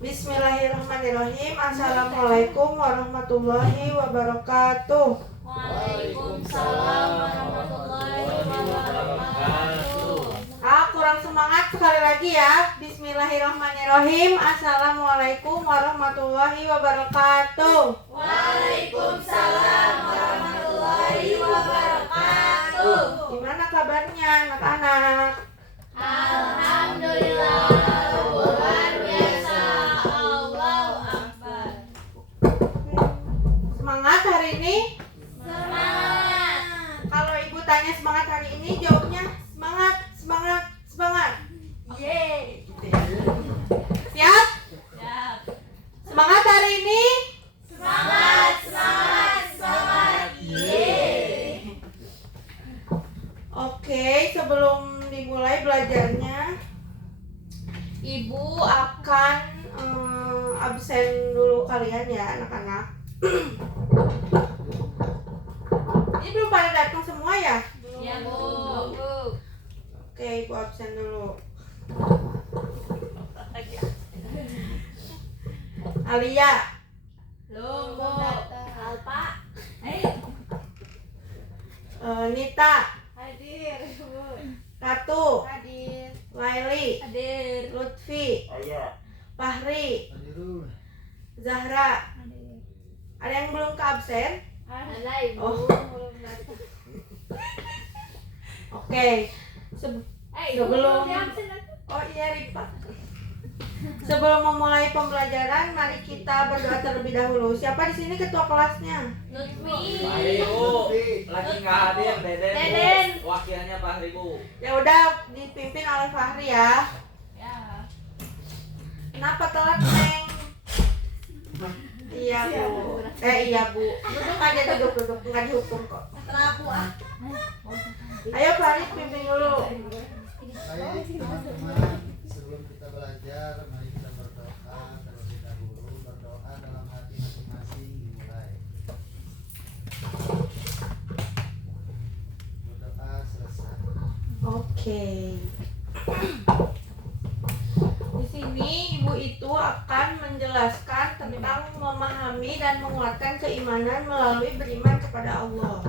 Bismillahirrahmanirrahim. Assalamualaikum warahmatullahi wabarakatuh. Waalaikumsalam warahmatullahi wabarakatuh. Kurang semangat sekali lagi ya. Bismillahirrahmanirrahim. Assalamualaikum warahmatullahi wabarakatuh. Waalaikumsalam warahmatullahi wabarakatuh. Gimana kabarnya anak-anak? Alhamdulillah, luar biasa. Allahu Akbar. Semangat hari ini? Semangat. Kalau ibu tanya semangat hari ini, jawabnya semangat, semangat, semangat. Yeay. Siap? Siap. Semangat hari ini? Semangat, semangat, semangat. Yeay. Oke, sebelum dimulai belajarnya, ibu akan absen dulu kalian ya anak-anak. Ini belum pada datang semua ya? Ya, Bu. Oke, ibu absen dulu. Alia, Belum, Bu. Alpa. Nita, Hadir, Bu. Ratu, Hadir. Laili, Hadir. Lutfi, Ayah. Fahri, Hadirul. Zahra. Hadir. Ada yang belum ke absen? Ada, Ibu. Oh. Belum datang. Oke. Sebelum Oh iya Ripa. Sebelum memulai pembelajaran, mari kita berdoa terlebih dahulu. Siapa di sini ketua kelasnya? Lutfi. Fahribu. Lagi nggak hadir, Deden. Deden. Wakilnya Fahribu. Ya udah dipimpin oleh Fahri ya. Ya. Kenapa telat, Neng? Iya Bu. Iya Bu. Duduk aja, duduk. Nggak dihukum kok. Ayo Fahri pimpin dulu. Baik teman-teman, sebelum kita belajar, mari kita berdoa terlebih dahulu. Berdoa dalam hati masing-masing dimulai. Berdoa selesai. Oke. Di sini ibu itu akan menjelaskan tentang memahami dan menguatkan keimanan melalui beriman kepada Allah.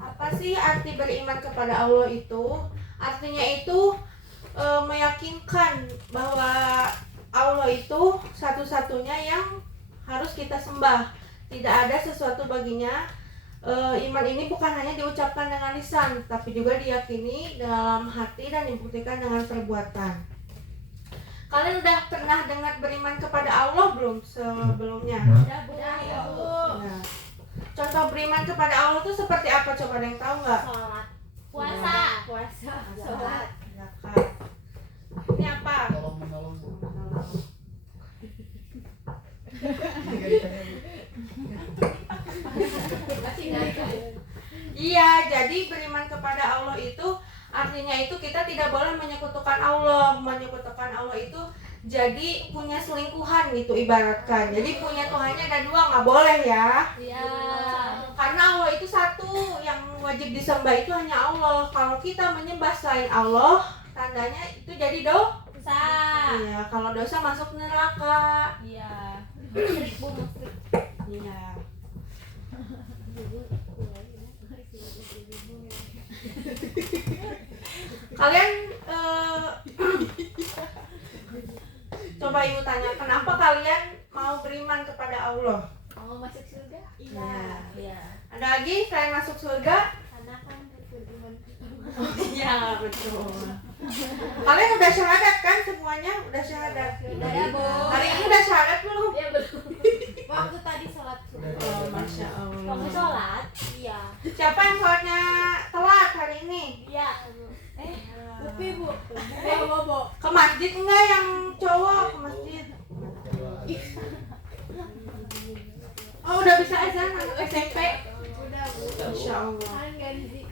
Apa sih arti beriman kepada Allah itu? Artinya itu meyakinkan bahwa Allah itu satu-satunya yang harus kita sembah. Tidak ada sesuatu baginya. Iman ini bukan hanya diucapkan dengan lisan, tapi juga diyakini dalam hati dan dibuktikan dengan perbuatan. Kalian udah pernah dengar beriman kepada Allah belum sebelumnya? Udah, Ibu. Nah, contoh beriman kepada Allah itu seperti apa? Coba ada yang tahu nggak? Sholat. Puasa. Sholat. Zakat. Ini apa? Tolong menolong Bu. Iya, jadi beriman kepada Allah itu artinya itu kita tidak boleh menyekutukan Allah. Menyekutukan Allah itu jadi punya selingkuhan gitu ibaratkan. Jadi punya Tuhannya ada dua, nggak boleh ya. Iya. Karena Allah itu satu, yang wajib disembah itu hanya Allah. Kalau kita menyembah selain Allah, tandanya itu jadi dosa. Iya, kalau dosa masuk neraka. Iya. Iya. Kalian coba ibu tanya, kenapa kalian mau beriman kepada Allah? Mau masuk surga? Iya. Iya. Ada lagi selain masuk surga? Karena kan beriman. Iya, betul. Kalian udah syahadat kan semuanya? Udah syahadat? Udah ya, Bu. Hari ini udah syahadat belum? Iya, belum. Waktu tadi sholat subuh. Oh, Masya Allah. Waktu sholat? Iya. Siapa yang sholatnya telat hari ini? Iya. Tapi, Bu. Ke masjid enggak yang cowok? Ke masjid. Oh, udah bisa azan anak SMP? Udah, Bu. Masya Allah. Kan ganti.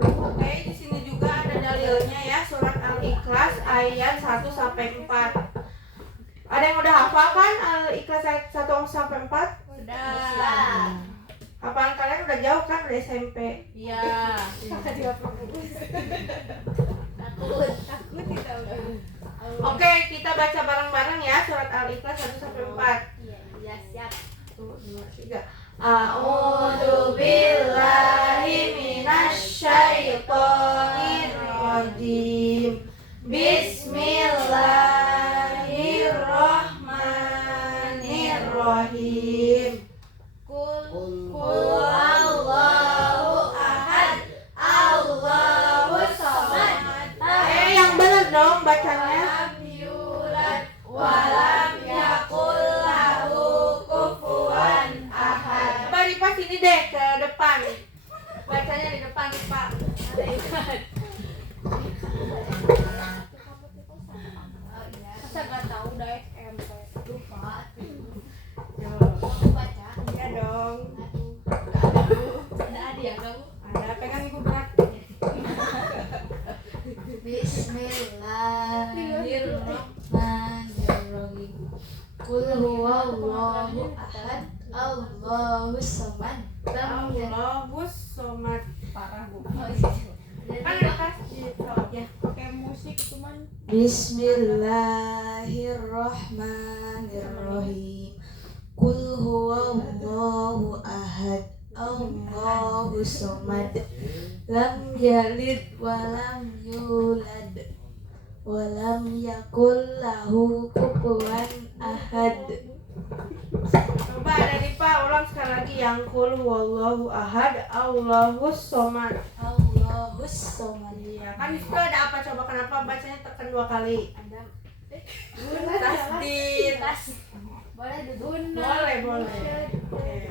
Oke, di sini juga ada dalilnya ya, surat Al-Ikhlas ayat 1 sampai 4. Ada yang udah hafal kan Al-Ikhlas ayat 1 sampai 4? Sudah. Hafalan kalian udah jauh kan, udah SMP. Iya. Kakak juga fokus. Takut kita udah. Oke, kita baca bareng-bareng ya surat Al-Ikhlas 1 sampai 4. Iya, siap. 1, 2, 3. A'udzu billahi minasyaitonir rajim. Bismillahirrahmanirrahim. Kul Allahu ahad, Allahus samad. Yang benar dong bacanya. Lam yulad walam yakul lahu kufuwan ahad. Coba Ripa sini deh ke depan. Bacanya di depan Ripa. Masa nggak tahu udah SMP lupa. Yo. Aku baca. Iya dong. Ada hadiah kamu? Ada pegang ibu berat. Bismillahirrahmanirrahim. Qul huwallahu ahad, Allahus samad. Allahus somad. Parah bu. Kan Kan ada kas gitu ya. pakai musik cuman Bismillahirrahmanirrahim. Qul huwallahu ahad, Allahus samad. Lam yalid wa lam yulad wa lam yakul lahu kufuwan ahad. Coba ada Ripa ulang sekali lagi yang qul huwallahu ahad, Allahus somad. Allahus samad. Iya, kan di situ ada apa coba kenapa bacanya tekan 2 kali? ada Tasdid. boleh duduk. Boleh. Oke.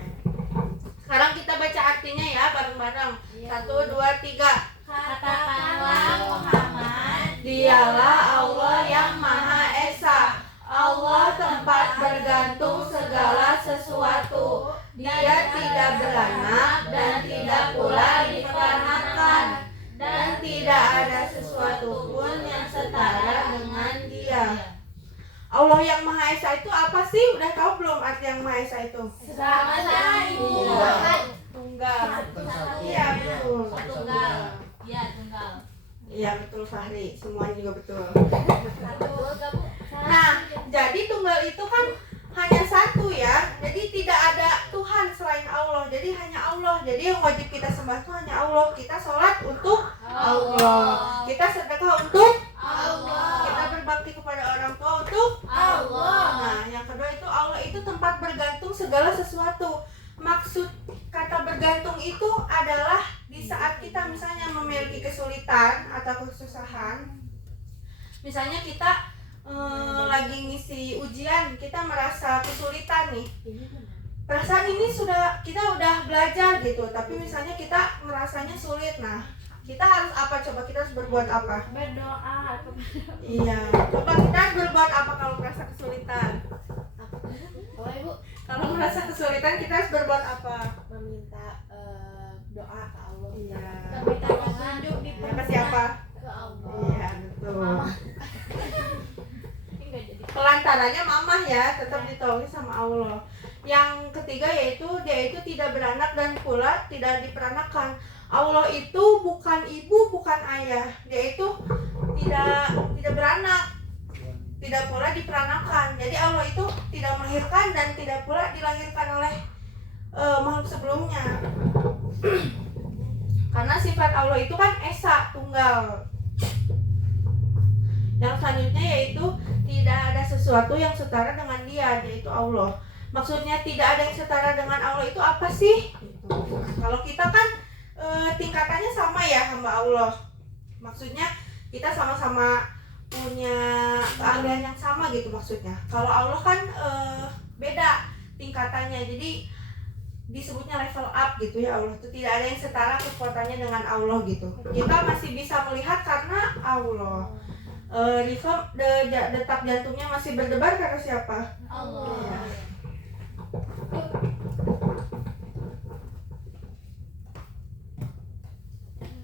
Sekarang kita baca artinya ya bareng-bareng. 1, 2, 3. Katakanlah Muhammad, Dialah Allah yang Maha Esa. Allah tempat bergantung segala sesuatu. Dia tidak beranak dan tidak pula diperanakan, dan tidak ada sesuatu pun yang setara dengan Dia. Allah yang Maha Esa itu apa sih? Udah tahu belum arti yang Maha Esa itu? sama satu. Tunggal. Bukan satu. Iya betul. Tunggal. Iya, tunggal. Iya betul Fahri. Semuanya juga betul. Satu kamu. Nah, jadi tunggal itu kan hanya satu ya. Jadi tidak ada Tuhan selain Allah. Jadi hanya Allah. Jadi yang wajib kita sembah itu hanya Allah. Kita sholat untuk Allah. Kita sedekah untuk Allah. Kita berbakti kepada orang tua untuk Allah. Nah, yang kedua itu Allah itu tempat bergantung segala sesuatu. Maksud kata bergantung itu adalah di saat kita misalnya memiliki kesulitan atau kesusahan. Misalnya kita lagi ngisi ujian, kita merasa kesulitan nih. Perasaan ini kita udah belajar gitu, tapi misalnya kita ngerasanya sulit. Nah, kita harus apa coba? Kita harus berbuat apa? Berdoa. Iya, coba kita harus berbuat apa kalau merasa kesulitan? Boleh Bu, Kalau merasa kesulitan kita harus berbuat apa? meminta doa ke Allah. Iya. Meminta petunjuk di Terima kasih apa? ke Allah. Iya, betul. Ini nggak jadi. Pelantarannya mamah ya, tetap ditolong sama Allah. Yang ketiga yaitu dia itu tidak beranak dan pula tidak diperanakan. Allah itu bukan ibu, bukan ayah. Dia itu tidak beranak, tidak pula diperanakan. Jadi Allah itu tidak melahirkan dan tidak pula dilahirkan oleh makhluk sebelumnya. Karena sifat Allah itu kan esa, tunggal. Yang selanjutnya yaitu tidak ada sesuatu yang setara dengan Dia, yaitu Allah. Maksudnya tidak ada yang setara dengan Allah itu apa sih? Kalau kita kan tingkatannya sama ya hamba Allah. Maksudnya kita sama-sama punya keahlian yang sama gitu maksudnya. Kalau Allah kan beda tingkatannya. Jadi disebutnya level up gitu ya Allah. Itu tidak ada yang setara kekuatannya dengan Allah gitu. Kita masih bisa melihat karena Allah. Detak jantungnya masih berdebar karena siapa? Allah. Iya.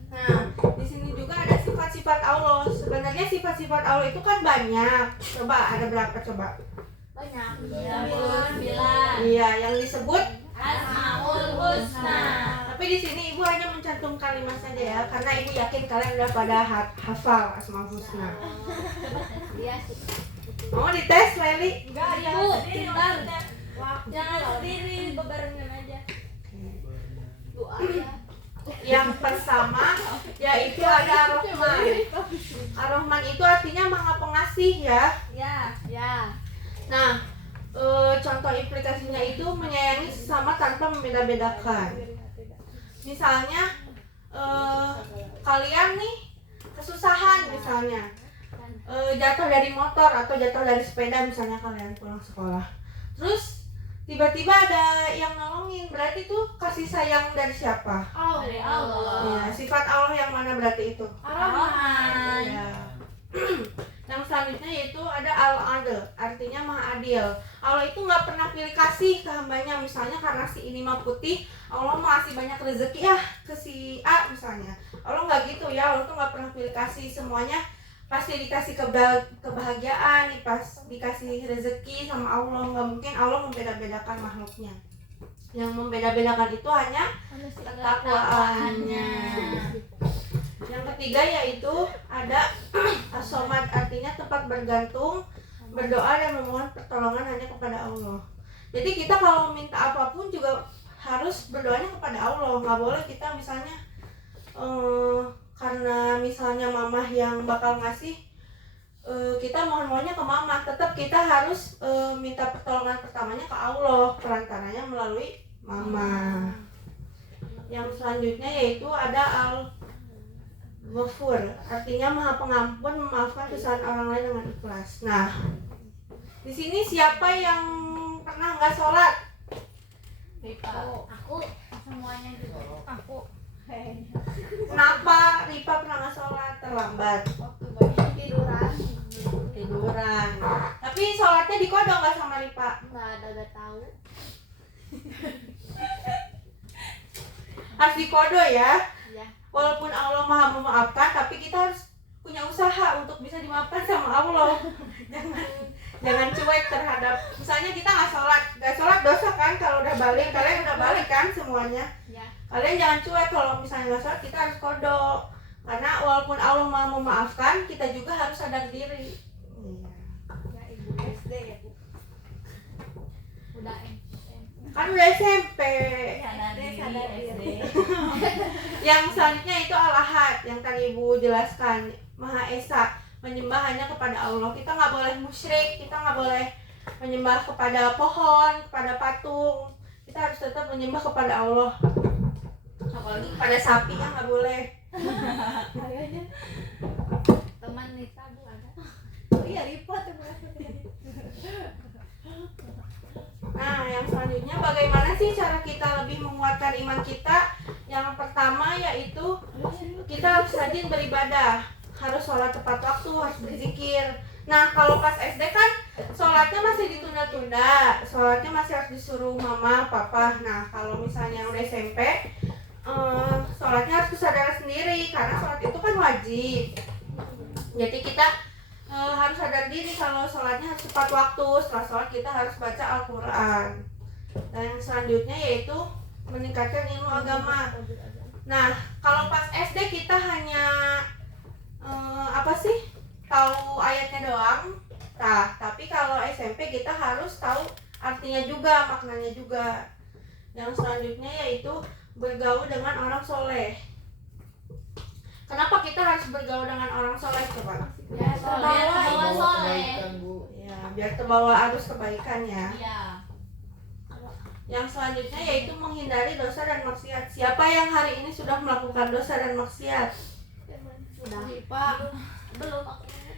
Nah, di sini juga ada sifat-sifat Allah. Sebenarnya sifat-sifat Allah itu kan banyak. Coba ada berapa coba? Banyak. 99. Iya, yang disebut. Asmaul Husna. Tapi di sini ibu hanya mencantum kalimat saja ya, karena ibu yakin kalian udah pada hafal Asmaul Husna. Iya sih. Mau dites, Leli? Enggak, Bu, pintar. Waktu Jangan sendiri, bebarengan aja. doa ya. Yang pertama yaitu ada Ar-Rahman. Ar-Rahman itu artinya Maha Pengasih ya. Ya. Nah, contoh implikasinya itu menyayangi sesama tanpa membeda-bedakan. Misalnya kalian nih kesusahan misalnya, jatuh dari motor atau jatuh dari sepeda misalnya kalian pulang sekolah. Terus tiba-tiba ada yang nolongin, berarti itu kasih sayang dari siapa? Dari Allah. Ya, sifat Allah yang mana berarti itu? Ar-Rahman. Ya. Yang selanjutnya yaitu ada Al-Adl, artinya Maha Adil. Allah itu nggak pernah pilih kasih ke hambanya, misalnya karena si ini mah putih, Allah mau kasih banyak rezeki ya ke si A misalnya. Allah nggak gitu ya, Allah tuh nggak pernah pilih kasih, semuanya pasti dikasih kebahagiaan, dikasih rezeki sama Allah. Nggak mungkin Allah membeda-bedakan makhluknya. Yang membeda-bedakan itu hanya ketakwaannya. Yang ketiga yaitu ada As-Somad, artinya tempat bergantung, berdoa dan memohon pertolongan hanya kepada Allah. Jadi kita kalau minta apapun juga harus berdoanya kepada Allah. Nggak boleh kita misalnya karena misalnya mamah yang bakal ngasih, kita mohon-mohonnya ke mamah. Tetap kita harus minta pertolongan pertamanya ke Allah, perantaranya melalui mama. Yang selanjutnya yaitu ada Al-Ghafur, artinya Maha Pengampun, memaafkan kesalahan orang lain dengan ikhlas. Nah, di sini siapa yang pernah nggak sholat? Aku semuanya juga. Aku. Kenapa Ripa pernah nggak sholat? Terlambat. Waktu banyak Tiduran. Tapi sholatnya dikodok nggak sama Ripa? nggak tahu. Harus dikodo ya. Ya. Walaupun Allah Maha memaafkan, tapi kita harus punya usaha untuk bisa dimaafkan sama Allah. Jangan cuek terhadap, misalnya kita nggak sholat dosa kan? Kalau udah balik, kalian udah balik kan semuanya? Ya. Kalian jangan cuek, kalau misalnya nggak sholat kita harus kodok, karena walaupun Allah Maha memaafkan, kita juga harus sadar diri. Ya ibu SD ya bu. Udah Kan udah SMP. Sadar diri. Yang selanjutnya itu Al-Ahad, yang tadi ibu jelaskan, Maha Esa, menyembah hanya kepada Allah. Kita nggak boleh musyrik, kita nggak boleh menyembah kepada pohon, kepada patung. Kita harus tetap menyembah kepada Allah. Apalagi kepada sapi ya nggak boleh. teman Nisa bu ada. Oh iya, Ripa tuh. Nah, yang selanjutnya bagaimana sih cara kita lebih menguatkan iman kita? Yang pertama yaitu kita harus rajin beribadah, harus sholat tepat waktu, harus berzikir. Nah, kalau pas SD kan sholatnya masih ditunda-tunda, sholatnya masih harus disuruh mama, papa. Nah, kalau misalnya udah SMP, sholatnya harus kesadaran sendiri, karena sholat itu kan wajib. Jadi kita harus sadar diri kalau sholatnya harus tepat waktu. Setelah sholat kita harus baca Al-Quran. Dan yang selanjutnya yaitu meningkatkan ilmu agama. Nah, kalau pas SD kita hanya tahu ayatnya doang. Nah, tapi kalau SMP kita harus tahu artinya juga, maknanya juga. Yang selanjutnya yaitu bergaul dengan orang soleh. Kenapa kita harus bergaul dengan orang soleh coba? Ya Terbawa soleh. Kebaikan, Bu. Ya, biar terbawa arus kebaikan ya. Iya. Yang selanjutnya yaitu menghindari dosa dan maksiat. Siapa yang hari ini sudah melakukan dosa dan maksiat? udah. Pak. Belum.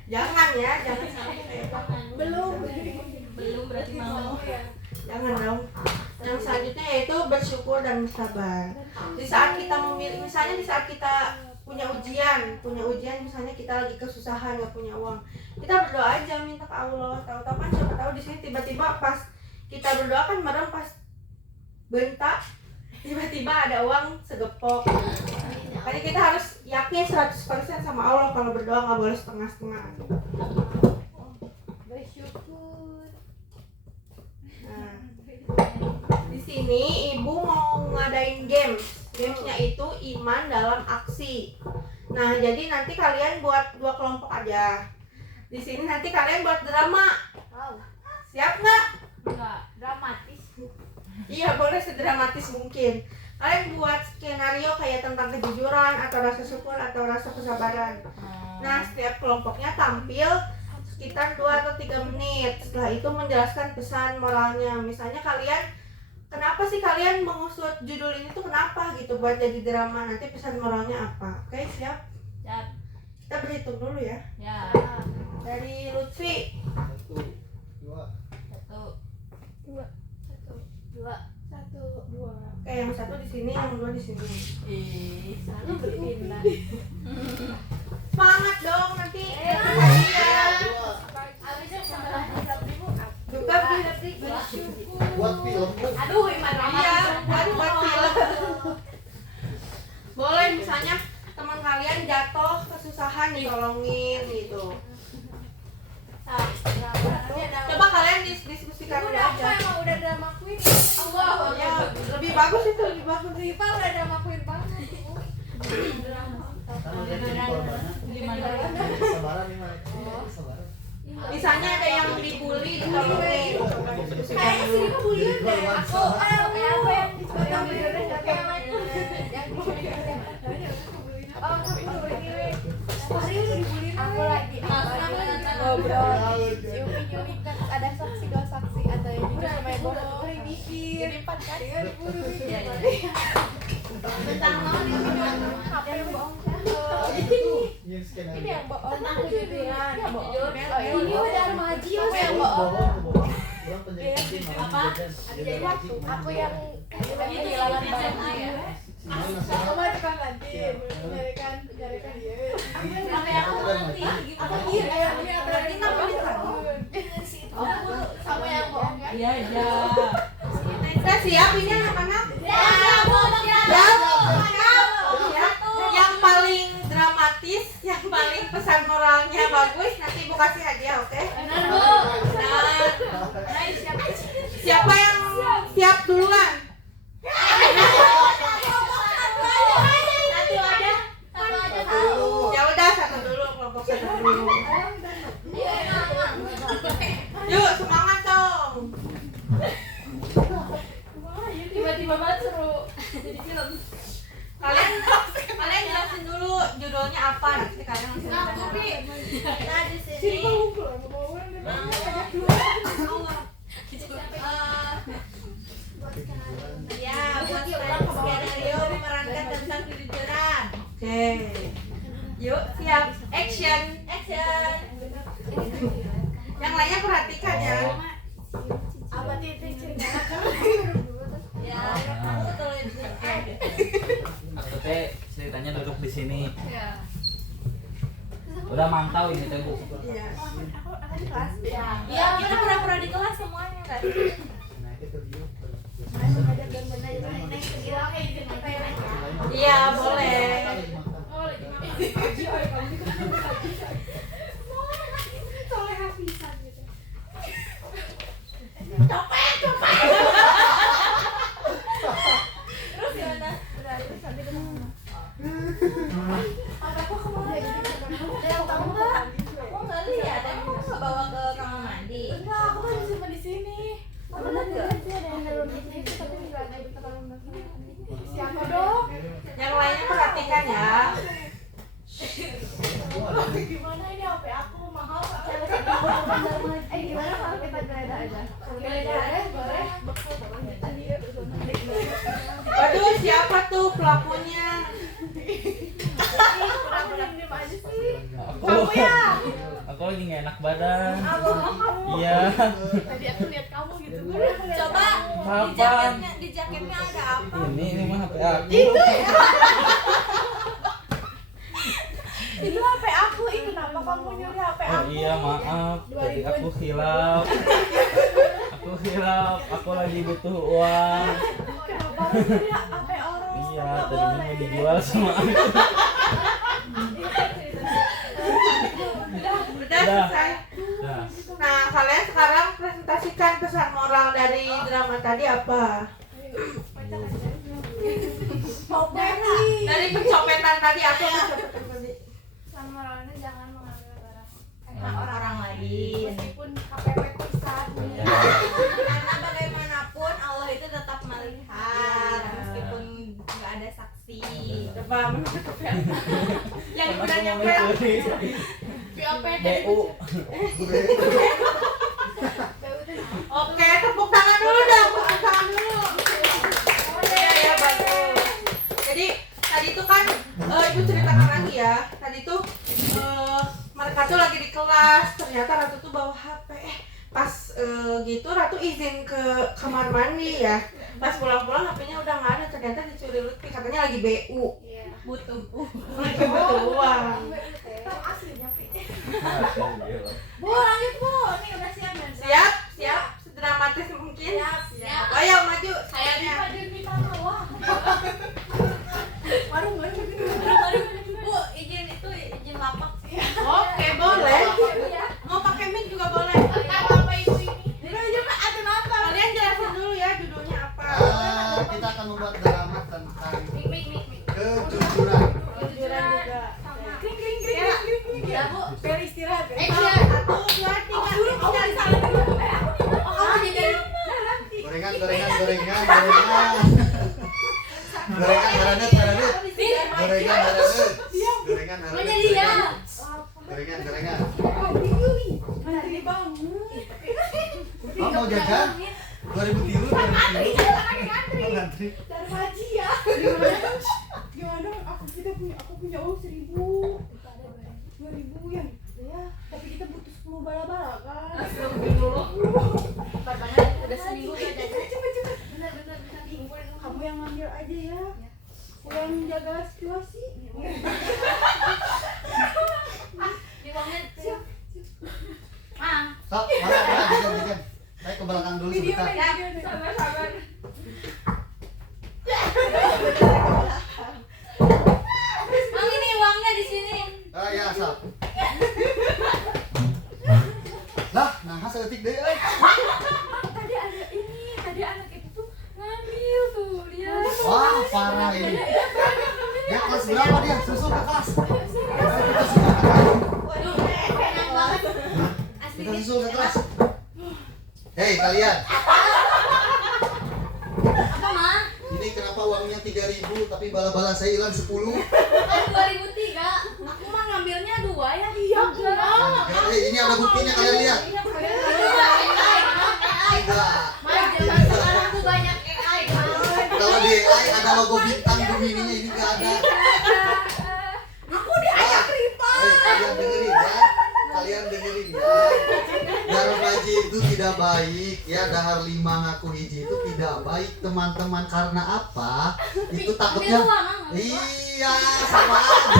Jangan ya, jangan sampai. Belum berarti mau. Jangan dong. Yang selanjutnya yaitu bersyukur dan bersabar. Di saat kita memilih, misalnya di saat kita punya ujian misalnya kita lagi kesusahan, nggak punya uang, kita berdoa aja, minta ke Allah. Tahu-tahu kan siapa tahu di sini tiba-tiba pas kita berdoa kan merem, pas bentak tiba-tiba ada uang segepok. Makanya kita harus yakin 100% sama Allah, kalau berdoa nggak boleh setengah-setengah. Bersyukur. ini ibu mau ngadain games. Gamesnya itu iman dalam aksi. Nah, jadi nanti kalian buat 2 kelompok aja. Di sini nanti kalian buat drama. Wow. Siap nggak? Enggak dramatis. Iya, boleh sedramatis mungkin. Kalian buat skenario kayak tentang kejujuran atau rasa syukur atau rasa kesabaran. Nah, setiap kelompoknya tampil sekitar 2 atau 3 menit. Setelah itu menjelaskan pesan moralnya. Misalnya kalian, kenapa sih kalian mengusut judul ini tuh kenapa gitu buat jadi drama, nanti pesan moralnya apa. Oke, siap? Siap. Kita berhitung dulu ya. Ya. Dari Lutfi. 1, 2. 1, 2. 2. Oke, yang satu di sini, yang 2 di sini. Ih, Selalu berpindah. Semangat dong nanti. Iya. habisnya Juga Buat film Bu. Aduh, Iman iya, buat film. Boleh misalnya teman kalian jatuh kesusahan ditolongin gitu. Coba kalian diskusikan dulu Udah apa aja. emang udah drama queen. Allah. Ya, lebih bagus itu, lebih bagus. Riva udah drama queen banget. Kan udah jadi korbannya. Sabaran nih, Mak. Sabaran. Misalnya ada yang dibully ditolongin. Coba diskusikan Kayaknya dulu. sih kebulian deh. Aku aku yang Yang bener-bener yang lain. Oh, aku dibully. Serius dibully. Aku lagi ngobrol. Yumi kan ada saksi 2 saksi ada yang juga sama yang bohong. Jadi 4 kan? Bentar mau Apa yang bohong kan? Yang skenario. Ini yang bohong. Aku jujuran. Jujur. Oh, ini udah remaji Apa yang bohong. bohong. Kurang penjagaan Apa? Jadi aku yang kehilangan barang. Kamu tukang ganti, nyarikan dia. Sampai aku mati. Aku iya kayak ini Berarti kamu sama yang bohong ya. Iya, iya. Udah siap ini anak-anak? Siap. Siap. Yang paling dramatis, yang paling pesan moralnya bagus, nanti ibu kasih hadiah, oke? Benar, Bu. Nah, Nice, siap. siapa yang siap duluan? Satu aja. Ya udah, satu dulu, kelompok satu dulu. Iya, Mama. Yuk, semangat dong. Tiba-tiba banget seru. Jadi film. Kalian jelasin dulu judulnya apa, nanti kalian langsung jelasin. Kita di sini. Ya, buat skenario memerankan tentang kejujuran. Oke. Yuk, siap. Action. Yang lainnya perhatikan ya. Apa titik cerita? Ya, aku tulis. Aku teh ceritanya duduk di sini. Ya. Udah mantau ini teh Bu. Iya. Aku di kelas. Iya, kita pura-pura di kelas semuanya kan. Nah, itu view. Iya, boleh. Terus gimana? Aku nggak lihat, emang kamu nggak bawa ke kamar mandi? Enggak, aku kan disimpan di sini. Aku lihat ada yang naruh di sini tapi enggak ada di kamar mandi. Siapa dong? Yang lainnya perhatikan ya. Gimana ini HP aku mahal? Gimana kalau kita geledah aja? Boleh. Waduh, siapa tuh pelakunya? Aku diem aja sih. Kamu ya? Aku lagi nggak enak badan. Iya. Tadi aku lihat kamu gitu. Coba Kapan? di jaketnya ada apa? Ini mah HP aku. Itu HP aku. Kenapa kamu nyuri HP Oh aku? iya maaf, tadi aku hilaf. Aku lagi butuh uang. Kenapa kamu nyuri HP orang? Iya, tadinya mau dijual sama aku. Udah selesai. Nah, Nah, kalian sekarang presentasikan pesan moral dari drama tadi apa? Dari pencopetan tadi aku pencopetan tadi. Sama moralnya jangan mengambil barang orang lain. meskipun KPP pisan. Karena bagaimanapun Allah itu tetap melihat meskipun nggak ada saksi. Coba yang udah nyampe BU. Oke, tepuk tangan dulu dong, tepuk tangan dulu. Ya, bagus. Jadi tadi tuh kan ibu ceritakan lagi ya. Tadi tuh mereka tuh lagi di kelas, ternyata Ratu tuh bawa HP. Pas gitu Ratu izin ke kamar mandi ya. Pas pulang-pulang HP-nya udah nggak ada, ternyata dicuri Lutfi, katanya lagi BU. Butuh. Lagi butuh uang. Aslinya Pi. Bu, lanjut Bu. Ini udah siap dan Siap, siap, sedramatis mungkin. Siap. Ayo maju. Saya Kita bawah. Bu, izin lapak sih. Oke, boleh. Iya. Mau pakai mic juga boleh. Apa ibu ini? Kalian jelasin dulu ya judulnya apa. Kita akan membuat drama tentang Mik. kejujuran. Kejujuran juga. Ya Bu. Biar istirahat ya. Action. 1, 2, 3. Gorengan. Gorengan haranet. Gorengan haranet. Nanti bangun. Oh, mau jajan? 2003. Ngantri. Dari Haji ya. Gimana? Aku punya uang 1.000. 2.000 yang ya. Tapi kita butuh 10 bala-bala kan. Udah seminggu gak jajan. Cepet. Bener. Kamu yang ngambil aja ya. Aku yang jaga situasi. Di uangnya siap. Ah. Sok, mana jajan. Saya ke belakang dulu sebentar. Sabar. Mang, ini uangnya di sini. Oh ya, sok. Lah, nah seetik deh. Tadi anak itu tuh ngambil tuh, lihat. Wah, parah ini. Dia kelas berapa dia? Susul ke kelas. Enak banget. Asli Kita susul ke kelas. Hei kalian, apa Mang? ini kenapa uangnya 3.000 tapi bala-bala saya hilang 10? Kan 2003. Aku mah ngambilnya 2 ya. Iya, Hei, ini ada buktinya kalian lihat. Tidak. Mas, zaman sekarang tuh banyak AI. Kalau di AI ada logo bintang Gemininya, ini nggak ada. Aku diajak riba. Kalian dengerin ya. Dahar baji itu tidak baik ya, dahar 5 ngaku hiji itu tidak baik teman-teman. Karena apa? Itu takutnya iya sama aja.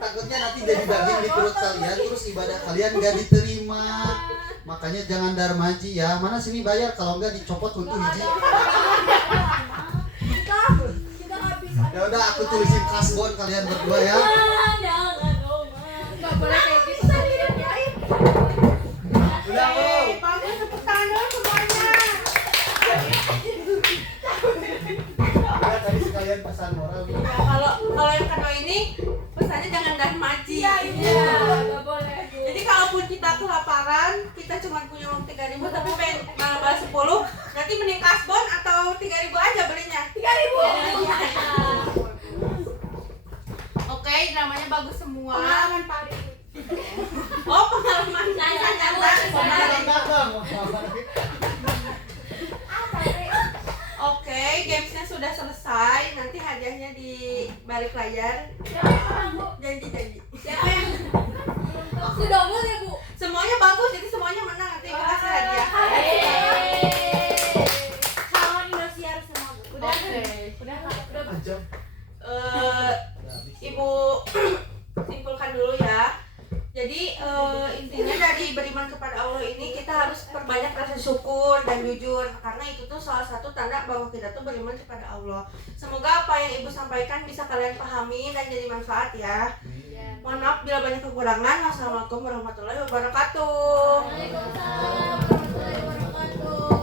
Takutnya nanti jadi daging di perut kalian, terus ibadah kalian nggak diterima. Makanya jangan darmaji ya. Mana sini bayar, kalau nggak dicopot untuk hiji. Kita habis. Ya udah, aku tulisin kasbon kalian berdua ya. Enggak boleh kayak gitu. Udah, wow. Bagus, tepuk tangan dulu semuanya. Udah, tadi sekalian pesan moral. Ya, kalau yang kedua ini pesannya jangan darmaji. Iya, enggak boleh. Jadi kalaupun kita kelaparan, kita cuma punya uang 3.000 tapi pengen balas 10, nanti mending kasbon atau 3.000 aja belinya. 3.000. Oke, dramanya bagus semua. Pengalaman Pak Adi. Oh, pengalaman saya Oke, gamesnya sudah selesai. Nanti hadiahnya di balik layar. Janji. Siapa yang aku double ya Bu? Semuanya bagus, jadi semuanya menang. Nanti kita kasih hadiah. Calon Indosiar semua Bu. Udah. Jam. Ibu simpulkan dulu ya. Jadi intinya dari beriman kepada Allah ini kita harus perbanyak rasa syukur dan jujur, karena itu tuh salah satu tanda bahwa kita tuh beriman kepada Allah. Semoga apa yang Ibu sampaikan bisa kalian pahami dan jadi manfaat ya. Mohon maaf bila banyak kekurangan. Wassalamualaikum warahmatullahi wabarakatuh. Waalaikumsalam warahmatullahi wabarakatuh.